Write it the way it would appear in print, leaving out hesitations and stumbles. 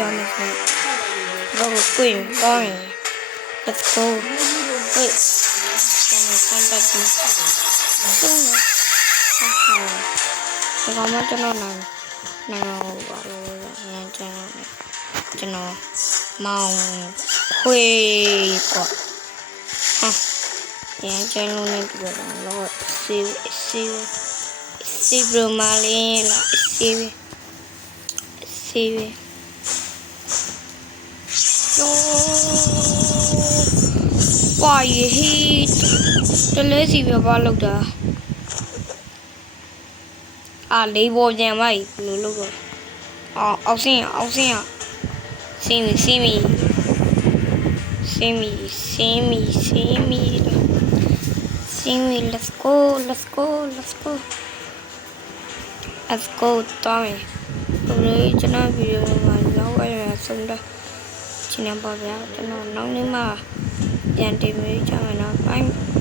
ပြောမယ်ဆိုတော့ကိုယ်ကောင်းရင် let's go wait ကျွန်တော်စမ်းတက်ကြည့်ဆုံးတော့ဟာဒါကမှကျွန်တော်နိုင်ပါလို့ရန်ကျွန်တော်မောင်ခွေပေါ့ဟာရန်ကျွန်တော်လည်းပြောတော့လောစီဘရမာလင်းလာစီဝါရီဟီတလဲစီပြပါလောက်တာလေးပေါ်ပြန်ပါဘယ်လိုလုပ်တော့အောက်ဆင်းစီမီ let's go တော်မယ်ဘယ်လိုကျွန်တော်ဗီဒီယိုမှာနောက်ရဆုံးတော့ရှင်းနေပါဗျာကျွန်တော်နောက်နေ့မှပြန်တင်ပေးကြမယ်နော် bye